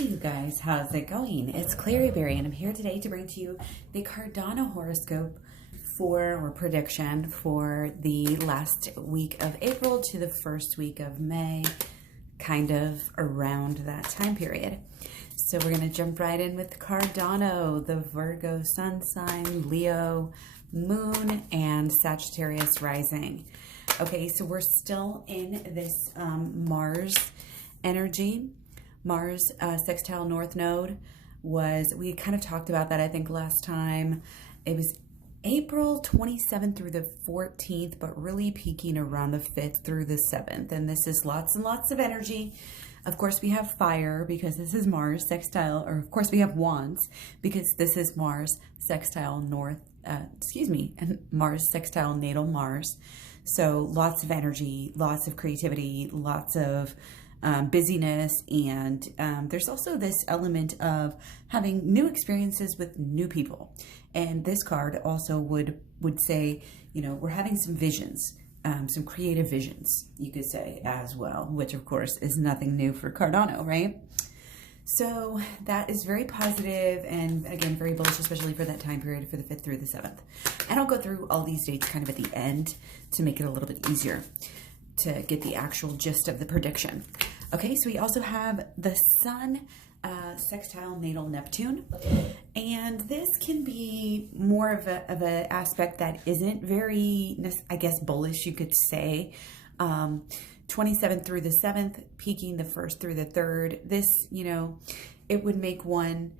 Hey you guys, how's it going? It's Clary Berry and I'm here today to bring to you the Cardano horoscope or prediction for the last week of April to the first week of May, kind of around that time period. So we're going to jump right in with Cardano, the Virgo sun sign, Leo moon, and Sagittarius rising. Okay, so we're still in this Mars energy. Mars sextile North Node we kind of talked about that, I think, last time. It was April 27th through the 14th, but really peaking around the 5th through the 7th. And this is lots and lots of energy. Of course, we have fire because this is Mars sextile, or of course we have wands because this is Mars sextile and Mars sextile natal Mars. So lots of energy, lots of creativity, lots of busyness, and there's also this element of having new experiences with new people. And this card also would say, you know, we're having some visions, some creative visions, you could say, as well, which of course is nothing new for Cardano, right? So that is very positive and, again, very bullish, especially for that time period for the 5th through the 7th. And I'll go through all these dates kind of at the end to make it a little bit easier to get the actual gist of the prediction. Okay, so we also have the Sun sextile natal Neptune, and this can be more of an aspect that isn't very, I guess, bullish, you could say. 27th through the 7th, peaking the 1st through the 3rd. This, you know, it would make one,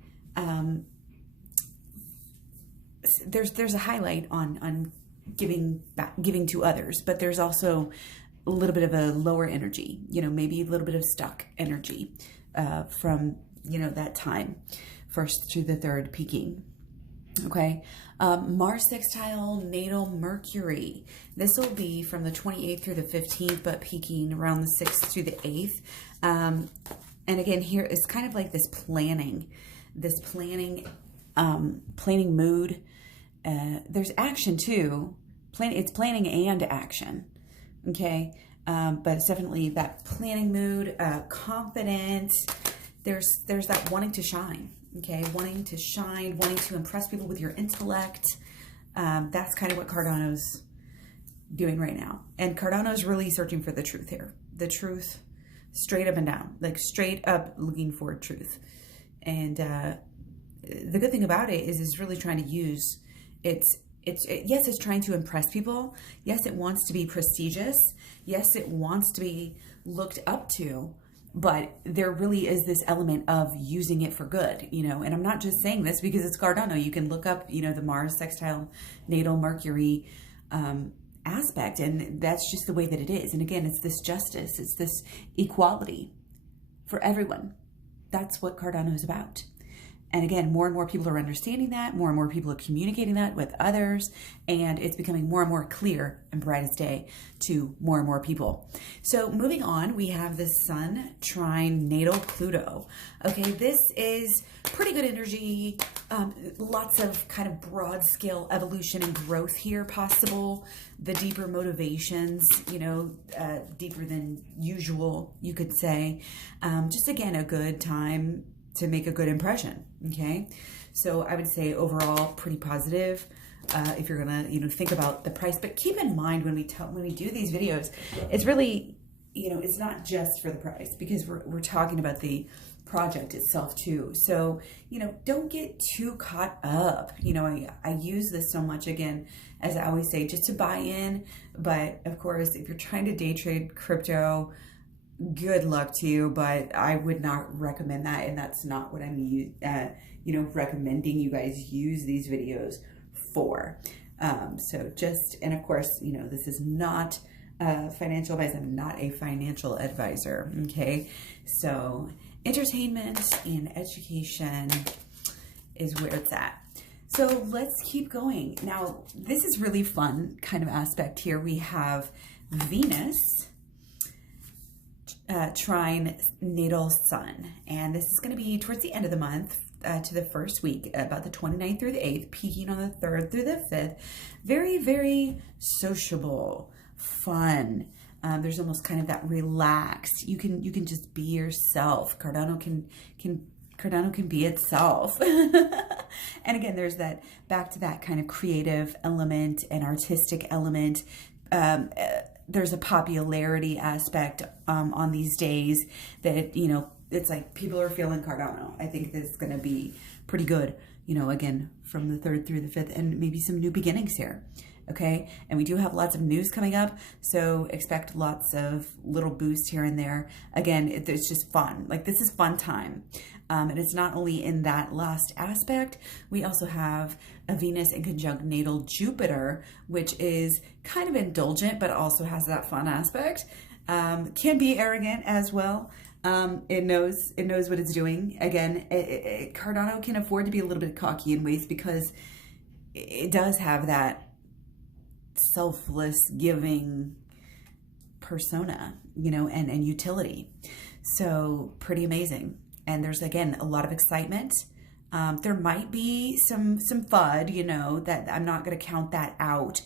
there's a highlight on giving to others, but there's also a little bit of a lower energy, you know, maybe a little bit of stuck energy from, you know, that time, 1st through the 3rd peaking. Okay, Mars sextile natal Mercury. This will be from the 28th through the 15th, but peaking around the 6th through the 8th. And again, here is kind of like this planning mood. There's action too. It's planning and action. Okay, but it's definitely that planning mood, confidence. There's that wanting to shine. Okay, wanting to shine, wanting to impress people with your intellect. That's kind of what Cardano's doing right now. And Cardano's really searching for the truth here. The truth, straight up and down, like straight up looking for truth. And the good thing about it is it's really trying to use yes, it's trying to impress people. Yes, it wants to be prestigious. Yes, it wants to be looked up to. But there really is this element of using it for good, you know. And I'm not just saying this because it's Cardano. You can look up, you know, the Mars sextile natal Mercury aspect, and that's just the way that it is. And again, it's this justice. It's this equality for everyone. That's what Cardano is about. And again, more and more people are understanding that, more and more people are communicating that with others, and it's becoming more and more clear and bright as day to more and more people. So moving on, we have the Sun trine natal Pluto. Okay, this is pretty good energy, lots of kind of broad scale evolution and growth here possible, the deeper motivations, you know, deeper than usual, you could say. Just again, a good time to make a good impression. Okay, so I would say overall pretty positive if you're gonna, you know, think about the price. But keep in mind when we do these videos, it's really, you know, it's not just for the price, because we're talking about the project itself too. So, you know, don't get too caught up. You know, I use this so much, again, as I always say, just to buy in. But of course, if you're trying to day trade crypto, good luck to you, but I would not recommend that, and that's not what I'm you know, recommending you guys use these videos for. So just, and of course, you know, this is not financial advice. I'm not a financial advisor. Okay, so entertainment and education is where it's at. So let's keep going. Now, this is really fun kind of aspect here. We have Venus trine natal Sun, and this is going to be towards the end of the month, to the first week, about the 29th through the 8th, peaking on the 3rd through the 5th. Very, very sociable, fun, There's almost kind of that relaxed. You can just be yourself. Cardano can be itself. And again, there's that back to that kind of creative element and artistic element. There's a popularity aspect on these days that, you know, it's like people are feeling Cardano. I think this is going to be pretty good, you know, again, from the 3rd through the 5th, and maybe some new beginnings here. Okay. And we do have lots of news coming up, so expect lots of little boosts here and there. Again, it's just fun. Like, this is fun time. And it's not only in that last aspect, we also have a Venus in conjunct natal Jupiter, which is kind of indulgent, but also has that fun aspect. Can be arrogant as well. It knows what it's doing. Again, Cardano can afford to be a little bit cocky in ways because it does have that selfless giving persona, you know, and utility. So pretty amazing. And there's, again, a lot of excitement. There might be some FUD, you know, that I'm not going to count that out.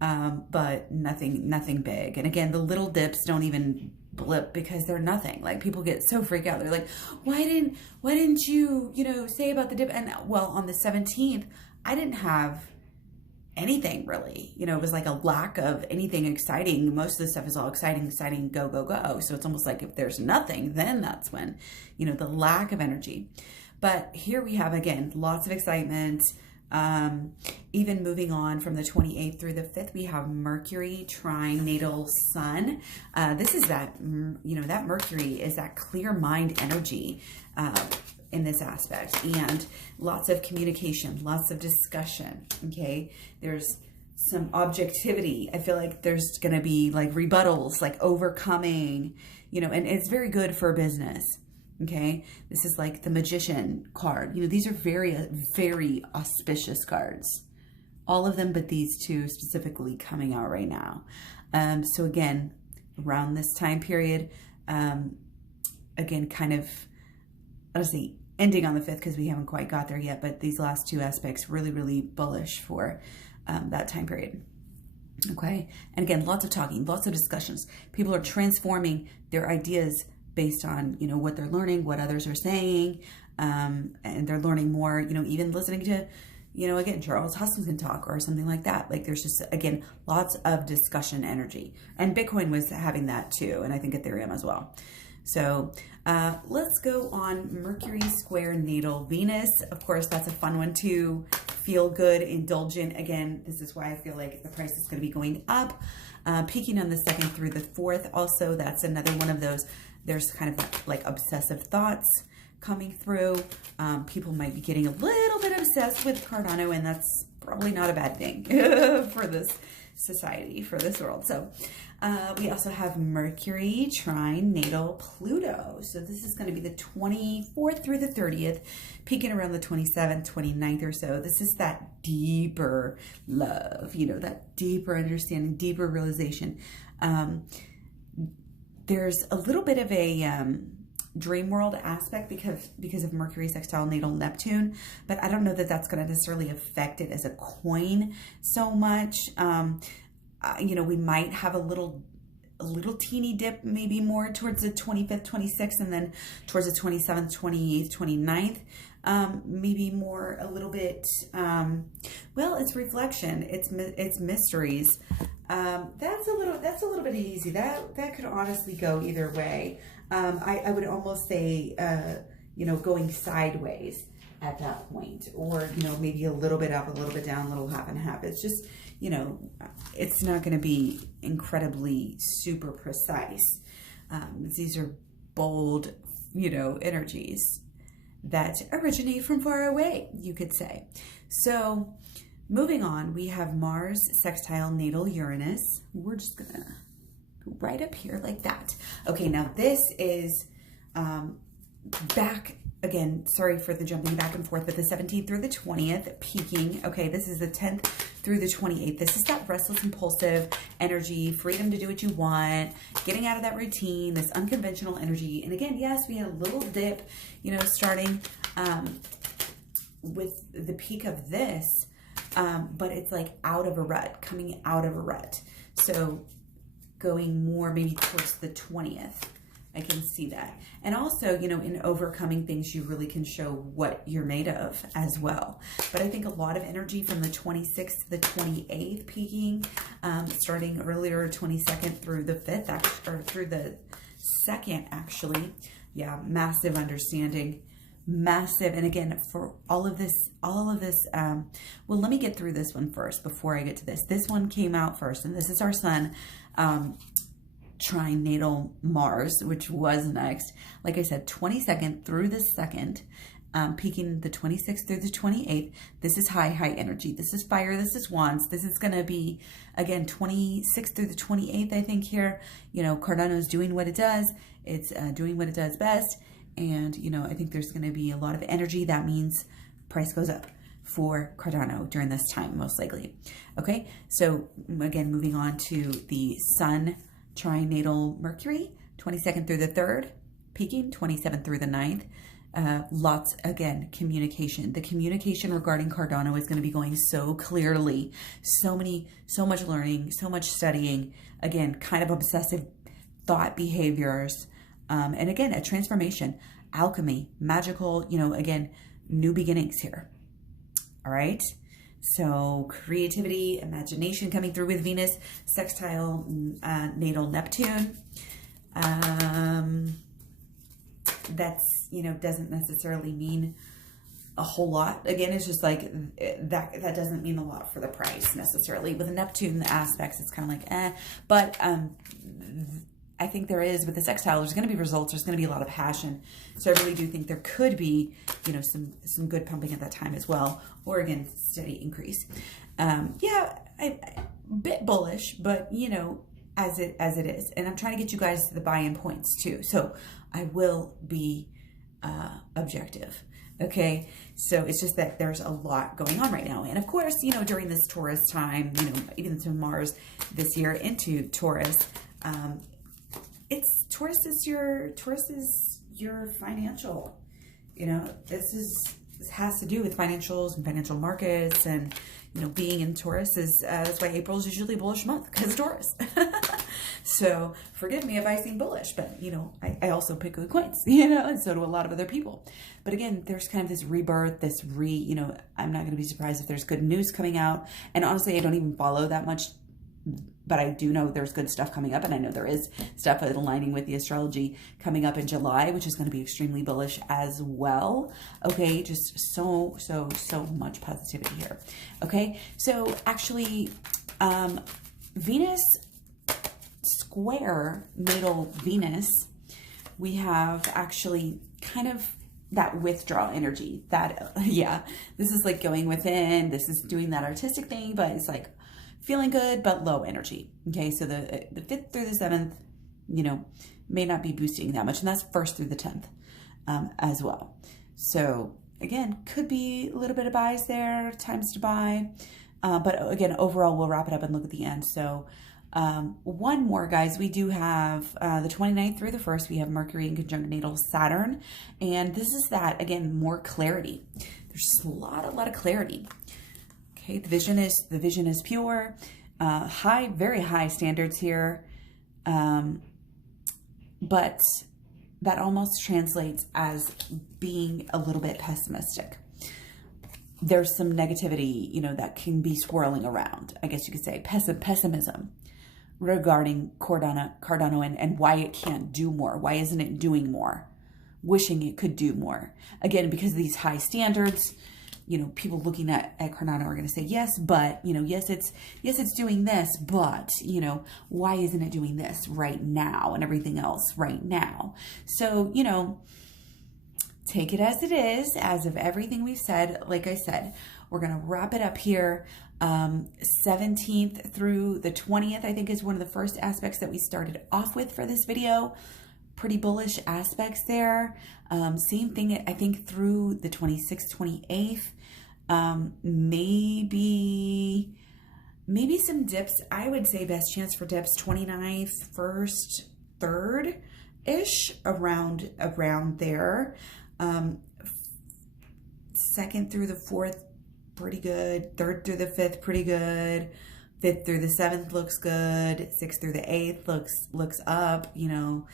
But nothing big. And again, the little dips don't even blip because they're nothing. Like, people get so freaked out. They're like, why didn't you, you know, say about the dip? And well, on the 17th, I didn't have anything really, you know. It was like a lack of anything exciting. Most of the stuff is all exciting, go, go, go. So it's almost like if there's nothing, then that's when, you know, the lack of energy. But here we have, again, lots of excitement. Even moving on from the 28th through the 5th, we have Mercury trine natal Sun. This is that, you know, that Mercury is that clear mind energy in this aspect, and lots of communication, lots of discussion. Okay, there's some objectivity. I feel like there's going to be like rebuttals, like overcoming, you know, and it's very good for business. Okay, this is like the Magician card. You know, these are very, very auspicious cards. All of them, but these two specifically coming out right now. So again, around this time period, again, kind of, honestly, ending on the 5th because we haven't quite got there yet, but these last two aspects really, really bullish for that time period. Okay, and again, lots of talking, lots of discussions. People are transforming their ideas based on, you know, what they're learning, what others are saying, and they're learning more, you know, even listening to, you know, again, Charles Huskinson talk or something like that. Like, there's just, again, lots of discussion energy. And Bitcoin was having that too, and I think Ethereum as well. So let's go on Mercury square natal Venus. Of course, that's a fun one too. Feel good, indulgent. Again, this is why I feel like the price is going to be going up. Peaking on the 2nd through the 4th. Also, that's another one of those. There's kind of like obsessive thoughts coming through. People might be getting a little bit obsessed with Cardano, and that's probably not a bad thing for this society, for this world. So we also have Mercury trine natal Pluto. So this is going to be the 24th through the 30th, peaking around the 27th, 29th or so. This is that deeper love, you know, that deeper understanding, deeper realization. There's a little bit of a dream world aspect because of Mercury sextile natal Neptune, but I don't know that that's going to necessarily affect it as a coin so much. You know, we might have a little teeny dip, maybe more towards the 25th, 26th, and then towards the 27th, 28th, 29th. Maybe more a little bit, well, it's reflection, it's mysteries. That's a little bit easy. That could honestly go either way. I would almost say, you know, going sideways at that point, or, you know, maybe a little bit up, a little bit down, a little half and half. It's just, you know, it's not going to be incredibly super precise. These are bold, you know, energies that originate from far away, you could say. So moving on, we have Mars sextile natal Uranus. We're just going to go right up here like that. Okay, now this is back again, sorry for the jumping back and forth, but the 17th through the 20th, peaking. Okay, this is the 10th through the 28th. This is that restless, impulsive energy, freedom to do what you want, getting out of that routine, this unconventional energy. And again, yes, we had a little dip, you know, starting with the peak of this, but it's like out of a rut, coming out of a rut. So going more maybe towards the 20th. I can see that. And also, you know, in overcoming things, you really can show what you're made of as well. But I think a lot of energy from the 26th to the 28th peaking, starting earlier 22nd through the 5th, or through the 2nd, actually. Yeah, massive understanding. Massive. And again, for all of this, well, let me get through this one first before I get to this. This one came out first, and this is our sun, trine natal Mars, which was next. Like I said, 22nd through the 2nd, peaking the 26th through the 28th. This is high energy. This is fire. This is wands. This is going to be, again, 26th through the 28th, I think here. You know, Cardano is doing what it does. It's doing what it does best. And, you know, I think there's going to be a lot of energy. That means price goes up for Cardano during this time, most likely. Okay, so again, moving on to the sun trinatal Mercury, 22nd through the 3rd, peaking 27th through the 9th. Lots, again, communication. The communication regarding Cardano is going to be going so clearly. So much learning, so much studying. Again, kind of obsessive thought behaviors. And again, a transformation, alchemy, magical, you know, again, new beginnings here. All right. So creativity, imagination coming through with Venus, sextile natal Neptune. That's, you know, doesn't necessarily mean a whole lot. Again, it's just like that doesn't mean a lot for the price necessarily. With the Neptune aspects, it's kind of like, but I think there is, with the sextile, there's going to be results. There's going to be a lot of passion. So I really do think there could be, you know, some good pumping at that time as well. Or again, steady increase. Yeah, a bit bullish, but you know, as it is. And I'm trying to get you guys to the buy-in points too. So I will be objective. Okay, so it's just that there's a lot going on right now. And of course, you know, during this Taurus time, you know, even to Mars this year into Taurus, Taurus is your financial, you know, this has to do with financials and financial markets, and, you know, being in Taurus is, that's why April is usually a bullish month, because Taurus. So forgive me if I seem bullish, but, you know, I also pick good coins, you know, and so do a lot of other people. But again, there's kind of this rebirth, you know, I'm not going to be surprised if there's good news coming out. And honestly, I don't even follow that much, but I do know there's good stuff coming up, and I know there is stuff aligning with the astrology coming up in July, which is going to be extremely bullish as well. Okay, just so much positivity here. Okay, so actually, Venus square natal Venus, we have actually kind of that withdrawal energy. That yeah, this is like going within. This is doing that artistic thing, but it's like feeling good, but low energy. Okay, so the 5th through the 7th, you know, may not be boosting that much. And that's 1st through the 10th as well. So again, could be a little bit of buys there, times to buy. But again, overall, we'll wrap it up and look at the end. So one more, guys, we do have the 29th through the 1st, we have Mercury in conjunct natal Saturn. And this is that, again, more clarity. There's a lot of clarity. Okay, the vision is pure, very high standards here, but that almost translates as being a little bit pessimistic. There's some negativity, you know, that can be swirling around, I guess you could say, pessimism regarding Cardano and why it can't do more. Why isn't it doing more? Wishing it could do more. Again, because of these high standards, you know, people looking at Cardano are going to say, yes, but, you know, yes, it's doing this, but, you know, why isn't it doing this right now and everything else right now? So, you know, take it as it is, as of everything we've said. Like I said, we're going to wrap it up here. 17th through the 20th, I think, is one of the first aspects that we started off with for this video. Pretty bullish aspects there. Same thing, I think, through the 26th, 28th. Maybe some dips. I would say best chance for dips 29th, 1st, 3rd-ish, around there. 2nd through the 4th, pretty good. 3rd through the 5th, pretty good. 5th through the 7th looks good. 6th through the 8th looks up. You know,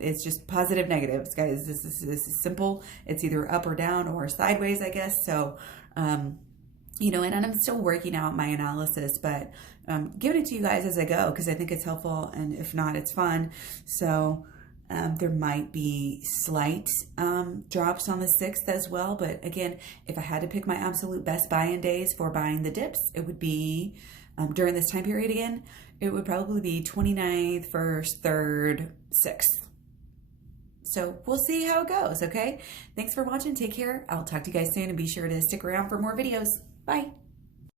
it's just positive negatives, guys. This is simple. It's either up or down or sideways, I guess. So, you know, and I'm still working out my analysis, but giving it to you guys as I go because I think it's helpful, and if not, it's fun. So there might be slight drops on the 6th as well, but again, if I had to pick my absolute best buy-in days for buying the dips, it would be during this time period again, it would probably be 29th, 1st, 3rd, 6th. So we'll see how it goes, okay? Thanks for watching. Take care. I'll talk to you guys soon, and be sure to stick around for more videos. Bye.